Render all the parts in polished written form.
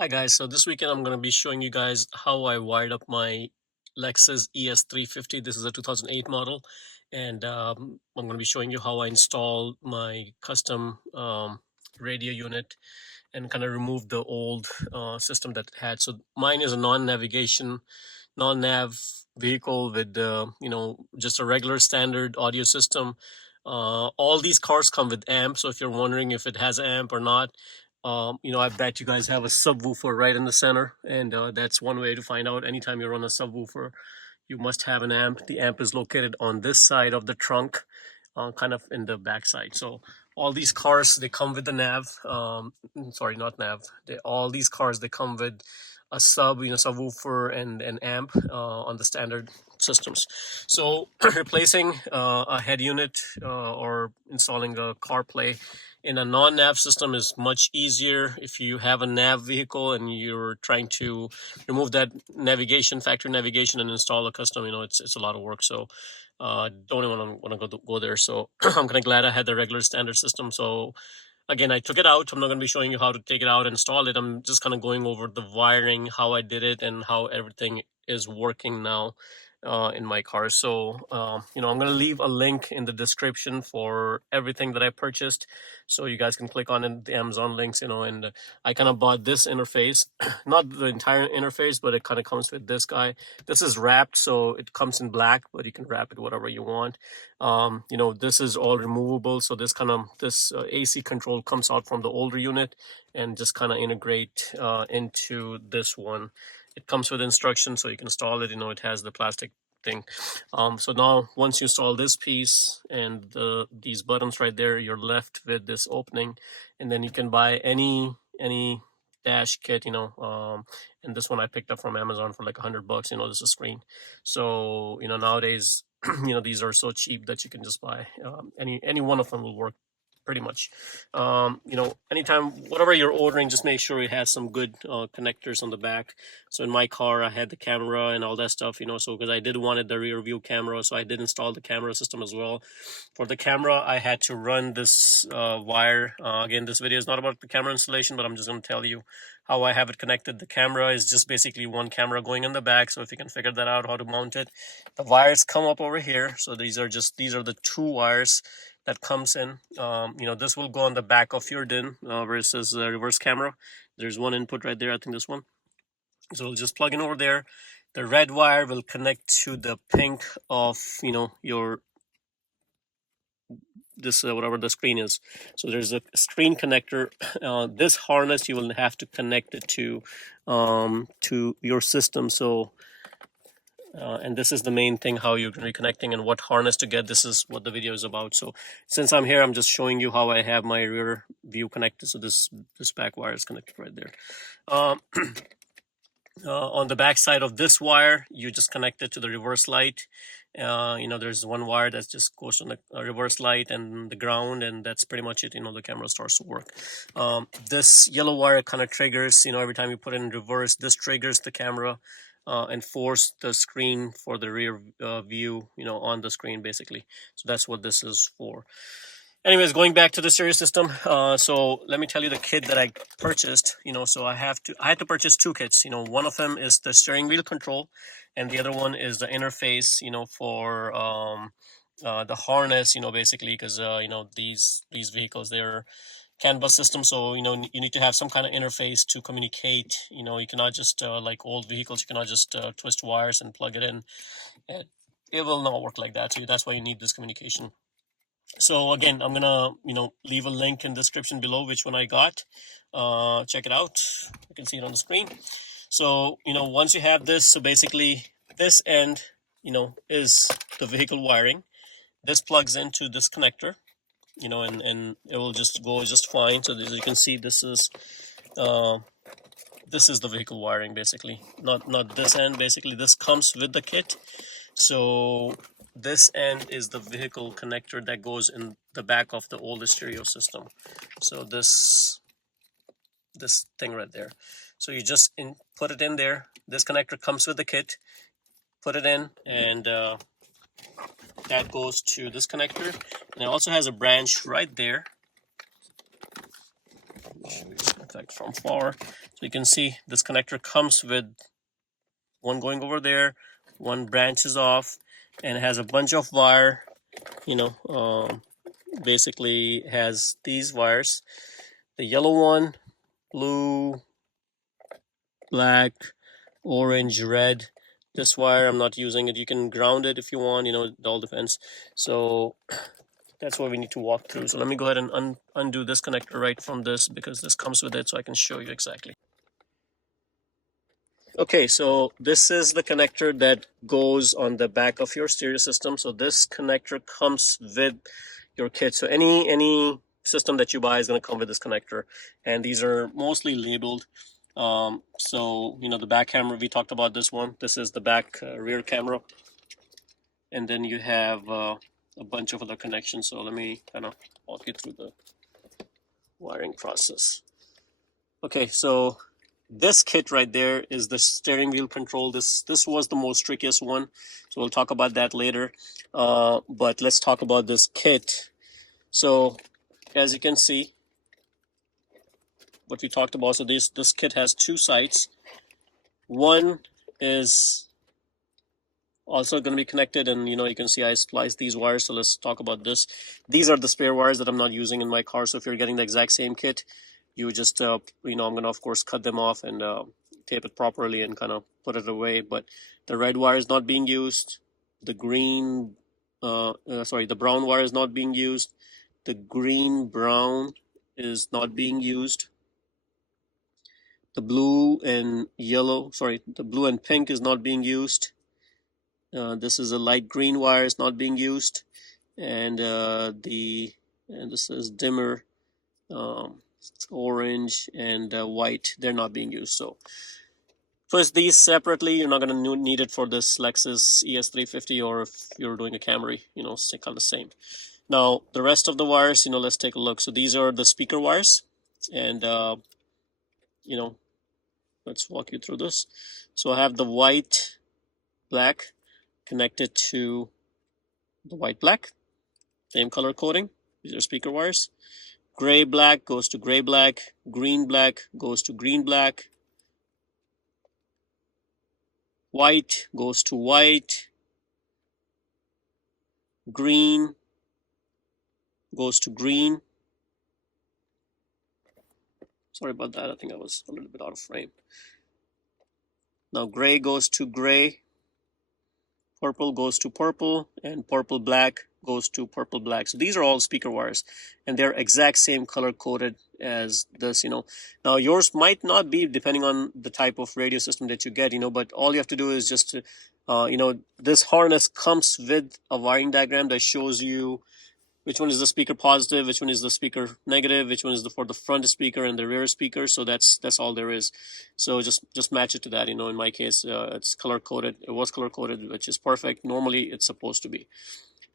Hi guys, so this weekend I'm going to be showing you guys how I wired up my Lexus ES350. This is a 2008 model, and I'm going to be showing you how I installed my custom radio unit and kind of remove the old system that it had. So mine is a non-nav vehicle with just a regular standard audio system. All these cars come with amp, so if you're wondering if it has amp or not, I bet you guys have a subwoofer right in the center, and that's one way to find out. Anytime you run a subwoofer, you must have an amp. The amp is located on this side of the trunk, kind of in the back side. So all these cars, they come with the nav. Sorry, not nav. All these cars, they come with a subwoofer and an amp on the standard systems. So replacing a head unit or installing a CarPlay in a non-nav system is much easier. If you have a nav vehicle and you're trying to remove that factory navigation, and install a custom, it's a lot of work. So don't even want to go there. So I'm kind of glad I had the regular standard system. So again, I took it out. I'm not going to be showing you how to take it out and install it. I'm just kind of going over the wiring, how I did it, and how everything is working now in my car. So, I'm going to leave a link in the description for everything that I purchased. So you guys can click on it, the Amazon links, and I kind of bought this interface, not the entire interface, but it kind of comes with this guy. This is wrapped, so it comes in black, but you can wrap it whatever you want. This is all removable, so this AC control comes out from the older unit and just kind of integrate into this one. It comes with instructions, so you can install it. It has the plastic thing. So now once you install this piece and these buttons right there, you're left with this opening, and then you can buy any dash kit, and this one I picked up from Amazon for like $100. This is screen. So nowadays, these are so cheap that you can just buy any one of them will work pretty much. Anytime, whatever you're ordering, just make sure it has some good connectors on the back. So in my car, I had the camera and all that stuff, so because I did wanted the rear view camera, so I did install the camera system as well. For the camera, I had to run this wire. Again, this video is not about the camera installation, but I'm just going to tell you how I have it connected. The camera is just basically one camera going in the back. So if you can figure that out, how to mount it, the wires come up over here. So these are the two wires that comes in. This will go on the back of your DIN versus the reverse camera. There's one input right there. I think this one. So we'll just plug in over there. The red wire will connect to the pink of your whatever the screen is. So there's a screen connector. This harness you will have to connect it to your system. So and this is the main thing, how you're reconnecting and what harness to get. This is what the video is about. So since I'm here, I'm just showing you how I have my rear view connected. So this back wire is connected right there. On the back side of this wire, you just connect it to the reverse light. There's one wire that just goes on the reverse light and the ground, and that's pretty much it. The camera starts to work. This yellow wire kind of triggers, every time you put it in reverse, this triggers the camera and force the screen for the rear view, on the screen basically. So that's what this is for. Anyways, going back to the stereo system, so let me tell you the kit that I purchased. So I had to purchase two kits. One of them is the steering wheel control, and the other one is the interface, for the harness, basically, because these vehicles, they're CAN bus system, so you need to have some kind of interface to communicate. You cannot just like old vehicles, you cannot just twist wires and plug it in. It will not work like that. So that's why you need this communication. So again, I'm gonna leave a link in the description below which one I got. Check it out. You can see it on the screen. So once you have this, so basically this end is the vehicle wiring. This plugs into this connector, and it will just go just fine. So as you can see, this is the vehicle wiring basically, not this end. Basically this comes with the kit. So this end is the vehicle connector that goes in the back of the old stereo system. So this thing right there. So you just put it in there. This connector comes with the kit. Put it in, and that goes to this connector. And it also has a branch right there. in fact from far. So you can see this connector comes with one going over there, one branches off, and it has a bunch of wire, basically has these wires, the yellow one, blue, black, orange, red. This wire, I'm not using it. You can ground it if you want, it all depends. So that's what we need to walk through. So let me go ahead and undo this connector right from this, because this comes with it, so I can show you exactly. Okay, so this is the connector that goes on the back of your stereo system. So this connector comes with your kit. So any system that you buy is going to come with this connector, and these are mostly labeled. So the back camera, we talked about this one. This is the back rear camera, and then you have a bunch of other connections. So let me kind of walk you through the wiring process. Okay, so this kit right there is the steering wheel control. This was the most trickiest one, so we'll talk about that later. But let's talk about this kit. So as you can see, what we talked about, so this kit has two sides. One is also going to be connected, and you can see I spliced these wires. So let's talk about this. These are the spare wires that I'm not using in my car. So if you're getting the exact same kit, you just I'm going to of course cut them off and tape it properly and kind of put it away. But the red wire is not being used. The green the brown wire is not being used. The green brown is not being used. The blue and pink is not being used. This is a light green wire, is not being used, and this is dimmer, orange and white. They're not being used. So first, these separately, you're not going to need it for this Lexus ES350, or if you're doing a Camry, it's kind of the same. Now the rest of the wires, let's take a look. So these are the speaker wires, and let's walk you through this. So I have the white, black connected to the white, black, same color coding. These are speaker wires. Gray, black goes to gray, black. Green, black goes to green, black. White goes to white. Green goes to green. Sorry about that. I think I was a little bit out of frame. Now gray goes to gray. Purple goes to purple, and purple black goes to purple black. So these are all speaker wires, and they're exact same color coded as this. Now yours might not be, depending on the type of radio system that you get. But all you have to do is just this harness comes with a wiring diagram that shows you which one is the speaker positive, which one is the speaker negative, which one is for the front speaker and the rear speaker. So that's all there is. So just match it to that. In my case, it's color coded. It was color coded, which is perfect. Normally, it's supposed to be.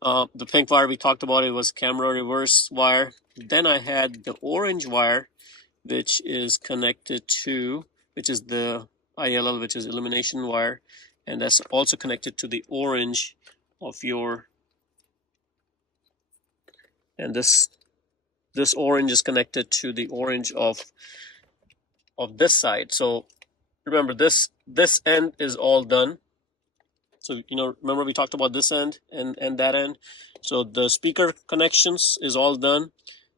The pink wire we talked about, it was camera reverse wire. Then I had the orange wire, which is connected to, which is the ILL, which is illumination wire, and that's also connected to the orange of your. And this orange is connected to the orange of this side. So remember, this end is all done. So remember we talked about this end and that end. So the speaker connections is all done.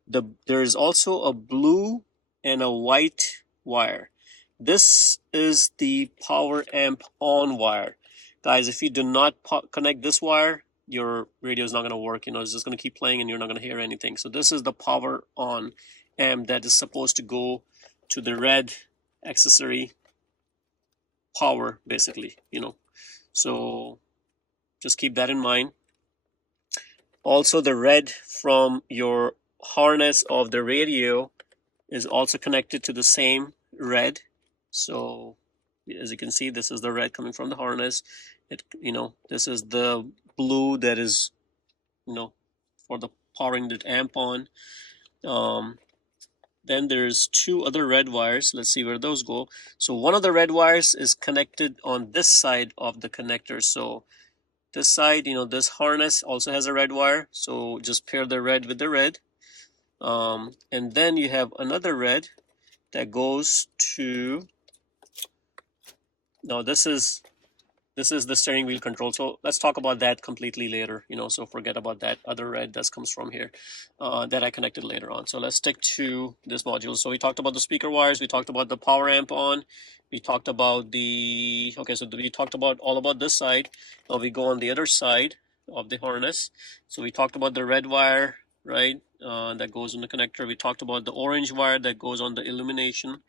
There is also a blue and a white wire. This is the power amp on wire. Guys, if you do not connect this wire, your radio is not going to work. It's just going to keep playing and you're not going to hear anything. So this is the power on amp that is supposed to go to the red accessory power, basically. So just keep that in mind. Also, the red from your harness of the radio is also connected to the same red. So as you can see, this is the red coming from the harness. This is the blue that is for the powering the amp on. Then there's two other red wires. Let's see where those go. So one of the red wires is connected on this side of the connector. So this side, this harness also has a red wire. So just pair the red with the red. And then you have another red that goes to, now this is the steering wheel control. So let's talk about that completely later, so forget about that other red that comes from here that I connected later on. So let's stick to this module. So we talked about the speaker wires, we talked about the power amp on, we talked about we talked about all about this side. Now we go on the other side of the harness. So we talked about the red wire, right, that goes in the connector. We talked about the orange wire that goes on the illumination.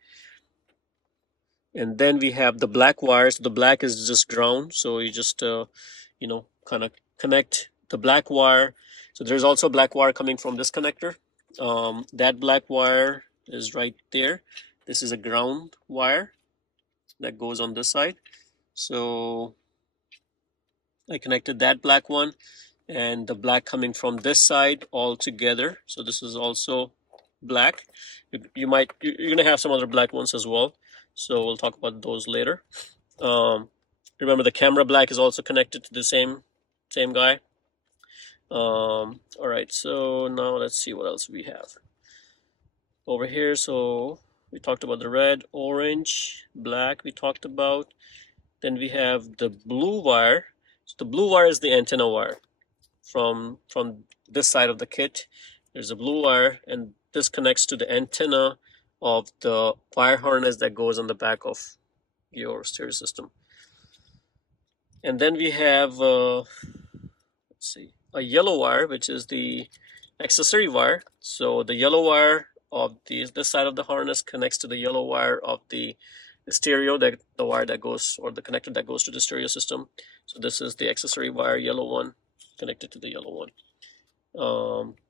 And then we have the black wires. The black is just ground, so you just kind of connect the black wire. So there's also black wire coming from this connector. That black wire is right there. This is a ground wire that goes on this side. So I connected that black one and the black coming from this side all together. So this is also black. You're gonna have some other black ones as well, so we'll talk about those later. Remember, the camera black is also connected to the same guy. All right, so now let's see what else we have over here. So we talked about the red, orange, black we talked about. Then we have the blue wire. So the blue wire is the antenna wire from this side of the kit. There's a blue wire, and this connects to the antenna of the wire harness that goes on the back of your stereo system. And then we have let's see, a yellow wire, which is the accessory wire. So the yellow wire of this side of the harness connects to the yellow wire of the stereo, the wire that goes, or the connector that goes to the stereo system. So this is the accessory wire, yellow one, connected to the yellow one.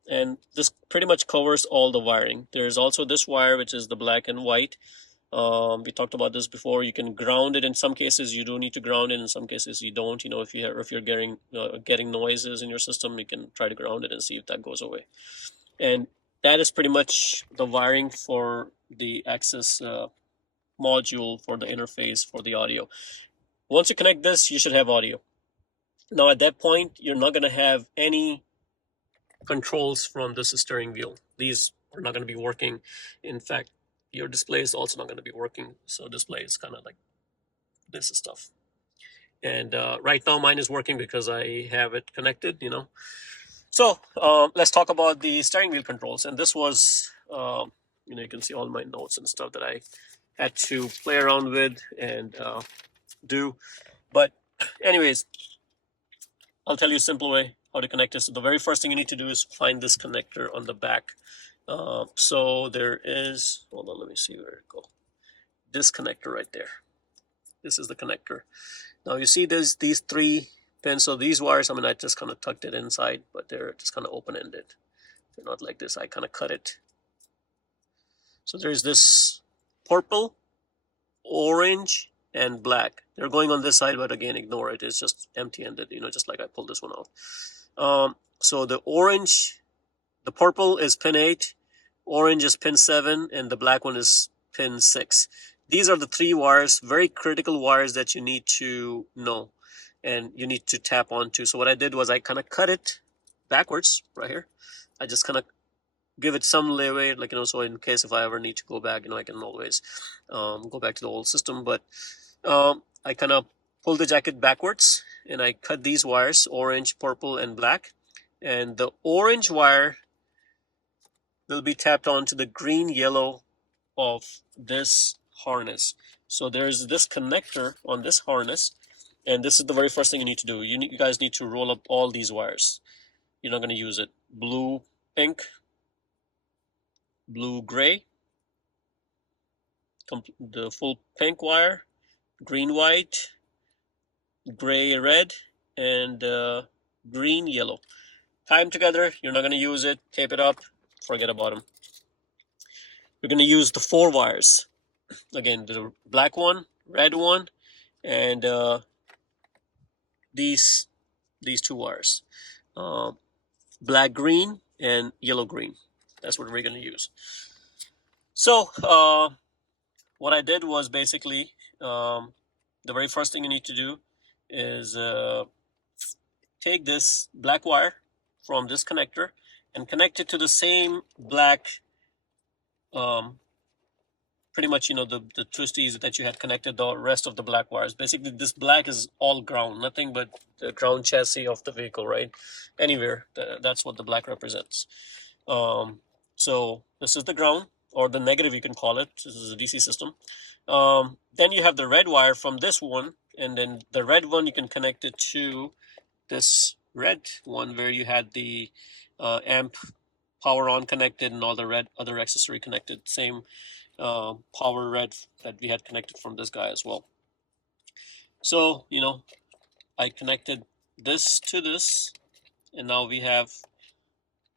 And this pretty much covers all the wiring. There's also this wire, which is the black and white. We talked about this before. You can ground it. In some cases you do need to ground it, in some cases you don't. If you're getting noises in your system, you can try to ground it and see if that goes away. And that is pretty much the wiring for the access module for the interface for the audio. Once you connect this, you should have audio. Now at that point, you're not going to have any controls from this steering wheel. These are not going to be working. In fact, your display is also not going to be working. So display is kind of like this stuff. And right now mine is working because I have it connected, So let's talk about the steering wheel controls. And this was, you can see all my notes and stuff that I had to play around with and do. But anyways, I'll tell you a simple way how to connect this. So the very first thing you need to do is find this connector on the back. So there is, hold on, let me see where it goes. This connector right there. This is the connector. Now you see there's these three pins. So these wires, I just kind of tucked it inside, but they're just kind of open-ended. They're not like this. I kind of cut it. So there's this purple, orange, and black. They're going on this side, but again, ignore it. It's just empty-ended, just like I pulled this one out. So the orange, the purple is pin 8, orange is pin 7, and the black one is pin 6. These are the three wires, very critical wires that you need to know and you need to tap onto. So what I did was I kind of cut it backwards right here. I just kind of give it some leeway, so in case if I ever need to go back, I can always go back to the old system. But I kind of pull the jacket backwards and I cut these wires, orange, purple, and black. And the orange wire will be tapped onto the green, yellow of this harness. So there's this connector on this harness, and this is the very first thing you need to do. You guys need to roll up all these wires. You're not going to use it. Blue, pink, blue, gray, the full pink wire, green, white, gray, red, and green, yellow. Tie them together. You're not going to use it. Tape it up. Forget about them. You're going to use the 4 wires. Again, the black one, red one, and these 2 wires. Black, green, and yellow, green. That's what we're going to use. So what I did was basically the very first thing you need to do is take this black wire from this connector and connect it to the same black pretty much, the twisties that you had connected the rest of the black wires. Basically, this black is all ground, nothing but the ground chassis of the vehicle, right? Anywhere, that's what the black represents. So this is the ground, or the negative, you can call it. This is a DC system. Then you have the red wire from this one, and then the red one you can connect it to this red one where you had the amp power on connected and all the red other accessory connected. Same power red that we had connected from this guy as well. So, I connected this to this, and now we have,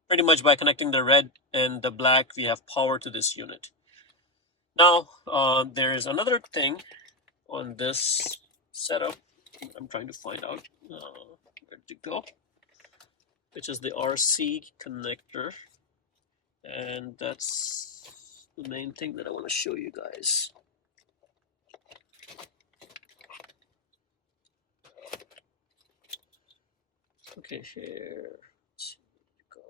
pretty much by connecting the red and the black, we have power to this unit. Now, there is another thing on this setup. I'm trying to find out where to go, which is the RC connector. And that's the main thing that I want to show you guys. Okay, here. Let's go.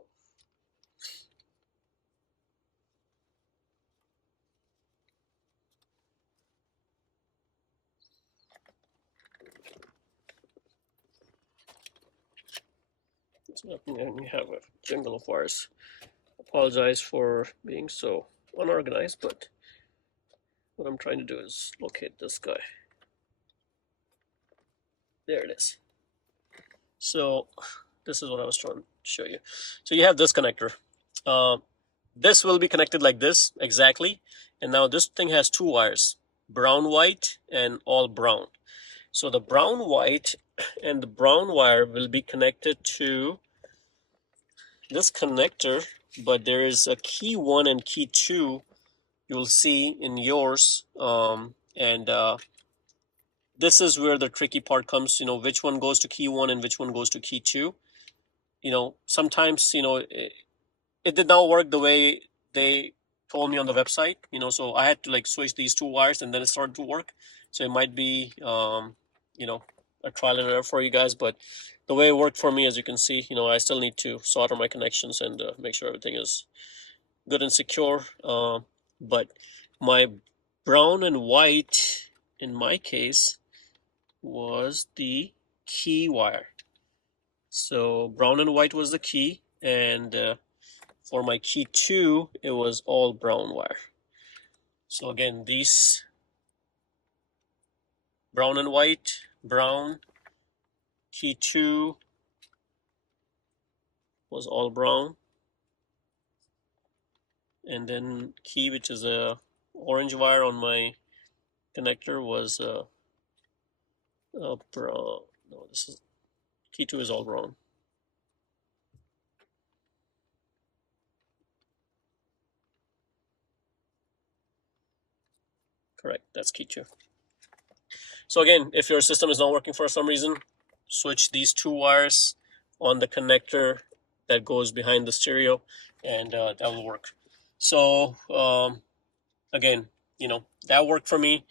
It's nothing, and we have a jungle of wires. Apologize for being so unorganized, but what I'm trying to do is locate this guy. There it is. So this is what I was trying to show you. So you have this connector. This will be connected like this, exactly. And now this thing has two wires, brown, white, and all brown. So the brown, white, and the brown wire will be connected to this connector, but there is a key 1 and key 2 you'll see in yours. This is where the tricky part comes, which one goes to key 1 and which one goes to key 2. Sometimes, it did not work the way they told me on the website, so I had to like switch these two wires and then it started to work. So it might be, a trial and error for you guys, but the way it worked for me, as you can see, I still need to solder my connections and make sure everything is good and secure. But my brown and white, in my case, was the key wire. So brown and white was the key, and for my key 2, it was all brown wire. So again, these brown and white, brown, key 2 was all brown, and then key, which is a orange wire on my connector, was brown. No, this is key 2 is all brown. Correct, that's key 2. So again, if your system is not working for some reason, switch these two wires on the connector that goes behind the stereo, and that will work. So again, that worked for me.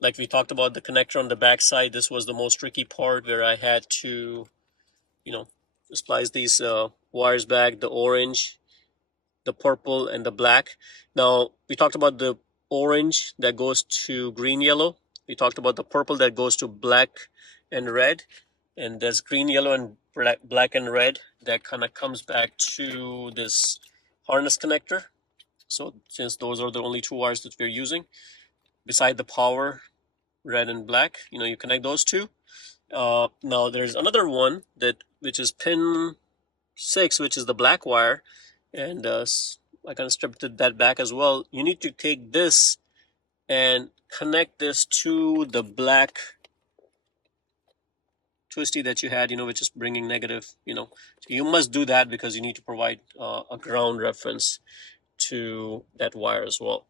Like we talked about the connector on the back side, this was the most tricky part where I had to, splice these wires back, the orange, the purple, and the black. Now, we talked about the orange that goes to green, yellow. We talked about the purple that goes to black and red. And there's green, yellow, and black and red that kind of comes back to this harness connector. So since those are the only two wires that we're using, beside the power, red and black, you connect those two. Now there's another one which is pin 6, which is the black wire, and I kind of stripped that back as well. You need to take this and connect this to the black twisty that you had, which is bringing negative, so you must do that because you need to provide a ground reference to that wire as well.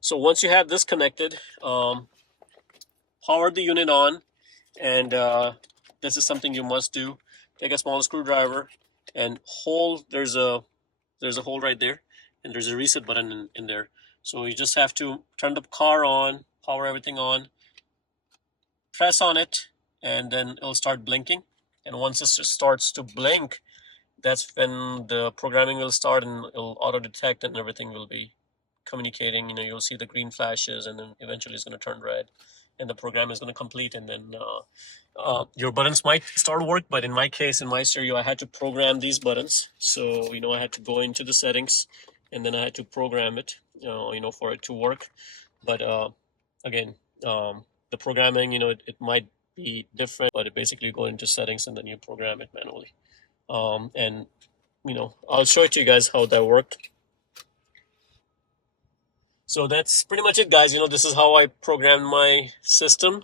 So once you have this connected, power the unit on, and this is something you must do. Take a small screwdriver and there's a hole right there, and there's a reset button in there. So you just have to turn the car on, power everything on, press on it, and then it'll start blinking. And once it starts to blink, that's when the programming will start, and it'll auto detect, and everything will be communicating, you'll see the green flashes, and then eventually it's going to turn red, and the program is going to complete, and then your buttons might start work. But in my case, in my stereo, I had to program these buttons. So I had to go into the settings, and then I had to program it, for it to work. But again, the programming, it might be different, but it basically go into settings and then you program it manually. And I'll show it to you guys how that worked. So that's pretty much it, guys. This is how I programmed my system.